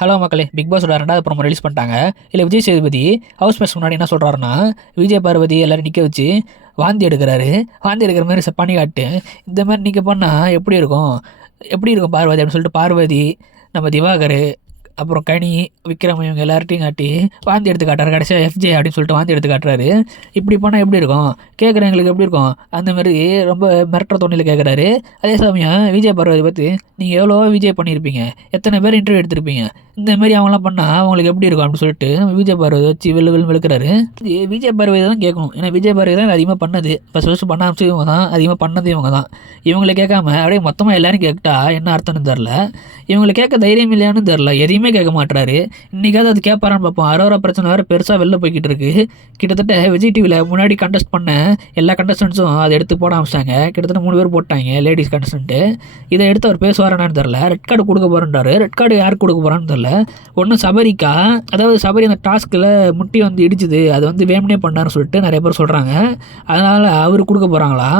Hello மக்களே, big பாஸோட 2வது promo release பண்ணிட்டாங்க. இல்லை விஜய் சேதுபதி ஹவுஸ் மேட்ச் முன்னாடி என்ன சொல்கிறாருன்னா, விஜய் பார்வதி எல்லாரும் நிற்க வச்சு வாந்தி எடுக்கிறாரு. வாந்தி எடுக்கிற மாதிரி பண்ணி காட்டு, இந்த மாதிரி நிற்க பண்ணால் எப்படி இருக்கும், எப்படி இருக்கும் பார்வதி அப்படின்னு சொல்லிட்டு பார்வதி, நம்ம திவாகர், அப்புறம் கனி, விக்ரம் இவங்க எல்லார்ட்டையும் காட்டி வாந்தி எடுத்து காட்டுறாரு. கடைசியாக எஃப்ஜே அப்படின்னு சொல்லிட்டு வாந்தி எடுத்து காட்டுறாரு. இப்படி பண்ணால் எப்படி இருக்கும், கேட்குறவங்களுக்கு எப்படி இருக்கும், அந்த மாதிரி ரொம்ப மிரட்டுற தோணியில் கேட்குறாரு. அதே சமயம் விஜய் பார்வதி பற்றி நீங்கள் எவ்வளோ விஜய் பண்ணியிருப்பீங்க, எத்தனை பேர் இன்டர்வியூ எடுத்திருப்பீங்க, இந்த மாதிரி அவங்களாம் பண்ணால் அவங்களுக்கு எப்படி இருக்கும் அப்படின்னு சொல்லிட்டு விஜய் பார்வதி வச்சு வெளுக்கிறாரு. விஜய் பார்வதி தான் கேட்கணும், ஏன்னா விஜய் பார்வதி தான் அதிகமாக பண்ணது. ஃபஸ்ட்டு பண்ண ஆரம்பிச்சு இவங்க தான், அதிகமாக பண்ணது இவங்க தான். இவங்களை கேட்காம அப்படியே மொத்தமாக எல்லோரும் கேட்டால் என்ன அர்த்தம்னு தெரில. இவங்களை கேட்க தைரியம் இல்லையான்னு தெரில, எதையுமே கேட்க மாட்டுறாரு. இன்றைக்காவது அது கேட்பாரான்னு பார்ப்போம். அரோரா பிரச்சனை வேறு பெருசாக வெளில போய்கிட்டு இருக்கு. கிட்டத்தட்ட விஜய் டிவியில் முன்னாடி கண்டெஸ்ட் பண்ண எல்லா கண்டஸ்டன்ஸும் அதை எடுத்து போட ஆரம்பிச்சிட்டாங்க. கிட்டத்தட்ட 3 பேர் போட்டாங்க லேடிஸ் கண்டஸ்டன்ட்டு. இதை எடுத்து அவர் பேசுவாரான்னு தெரில. ரெட் கார்டு கொடுக்க போகிறேன்றாரு. ரெட் கார்டு யாருக்கு கொடுக்க போகிறான்னு தெரில. ஒன்றும் சபரிக்கா, அதாவது சபரி அந்த டாஸ்கில் முட்டி வந்து இடிச்சுது, அது வந்து வேணும்னே பண்ணாருன்னு சொல்லிட்டு நிறைய பேர் சொல்கிறாங்க. அதனால் அவர் கொடுக்க போகிறாங்களா,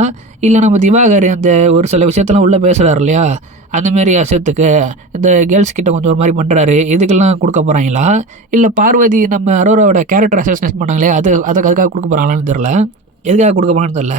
இல்லை நம்ம திவாகர் அந்த ஒரு சில விஷயத்தெல்லாம் உள்ளே பேசுகிறார் இல்லையா, அந்தமாரி விஷயத்துக்கு இந்த கேர்ள்ஸ் கிட்ட கொஞ்சம் ஒரு மாதிரி பண்ணுறாரு, இதுக்கெல்லாம் கொடுக்க போகிறாங்களா, இல்லை பார்வதி நம்ம அரோராவோட கேரக்டர் அசோசினேட் பண்ணாங்களே அதுக்காக கொடுக்க போகிறாங்களான்னு தெரில. எதுக்காக கொடுக்க போகிறான்னு தெரில.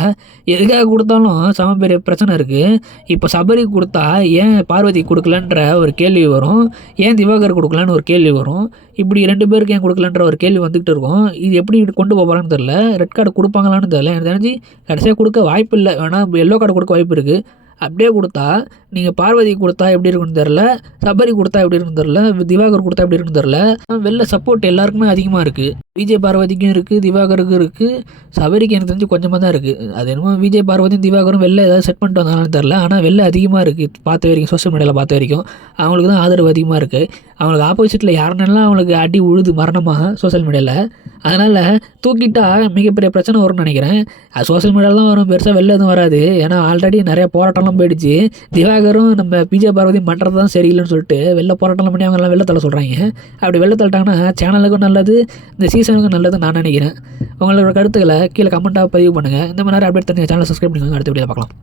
எதுக்காக கொடுத்தாலும் சம பெரிய பிரச்சனை இருக்குது. இப்போ சபரி கொடுத்தா ஏன் பார்வதி கொடுக்கலன்ற ஒரு கேள்வி வரும், ஏன் திவாகர் கொடுக்கலன்னு ஒரு கேள்வி வரும். இப்படி 2 பேருக்கு ஏன் கொடுக்கலன்ற ஒரு கேள்வி வந்துகிட்டு இருக்கும். இது எப்படி கொண்டு போகிறான்னு தெரில. ரெட் கார்டு கொடுப்பாங்களான்னு தெரில. எனக்கு தெரிஞ்சு கடைசியாக கொடுக்க வாய்ப்பு இல்லை, வேணால் எல்லோ கார்டு கொடுக்க வாய்ப்பு இருக்குது. அப்படியே கொடுத்தா நீங்கள் பார்வதி கொடுத்தா எப்படி இருக்குன்னு தெரில, சபரி கொடுத்தா எப்படி இருக்குன்னு தெரில, திவாகர் கொடுத்தா எப்படி இருக்குன்னு தெரில. வெளில சப்போர்ட் எல்லாருக்குமே அதிகமாக இருக்குது. விஜய் பார்வதிக்கும் இருக்குது, திவாகருக்கும் இருக்குது, சபரிக்கு எனக்கு தெரிஞ்சு கொஞ்சமாக தான் இருக்குது. அது என்னமோ விஜய் பார்வதியும் திவாகரும் வெளில ஏதாவது செட் பண்ணிட்டு வந்தாங்கன்னு தெரில. ஆனால் வெளில அதிகமாக இருக்குது, பார்த்த வரைக்கும் சோஷியல் மீடியாவில் பார்த்த வரைக்கும் அவங்களுக்கு தான் ஆதரவு அதிகமாக இருக்குது. அவங்களுக்கு ஆப்போசிட்டில் யாருன்னெல்லாம் அவங்களுக்கு அடி உழுது மரணமாக சோஷியல் மீடியாவில். அதனால் தூக்கிட்டா மிகப்பெரிய பிரச்சனை வரும்னு நினைக்கிறேன். அது சோஷியல் மீடியாவில் தான் வரும், பெருசாக வெளில எதுவும் வராது. ஏன்னா ஆல்ரெடி நிறைய போராட்டம்லாம் போயிடுச்சு. திவாகரும் நம்ம விஜய் பார்வதி பண்ணுறது தான் சரியில்லைன்னு சொல்லிட்டு வெளில போராட்டம்லாம் பண்ணி அவங்கெல்லாம் வெளில தள்ள சொல்கிறாங்க. அப்படி வெளில தள்ளிட்டாங்கன்னா சேனலுக்கும் நல்லது, இந்த சீசனுக்கும் நல்லதுன்னு நான் நினைக்கிறேன். உங்களோட கருத்துக்களை கீழே கமெண்ட்டாக பதிவு பண்ணுங்கள். இந்த மாதிரி நிறைய அப்டேட் தண்ணி சேனலை சப்ஸ்கிரைப் பண்ணுங்கள். அடுத்த வீடியோவில் பார்க்கலாம்.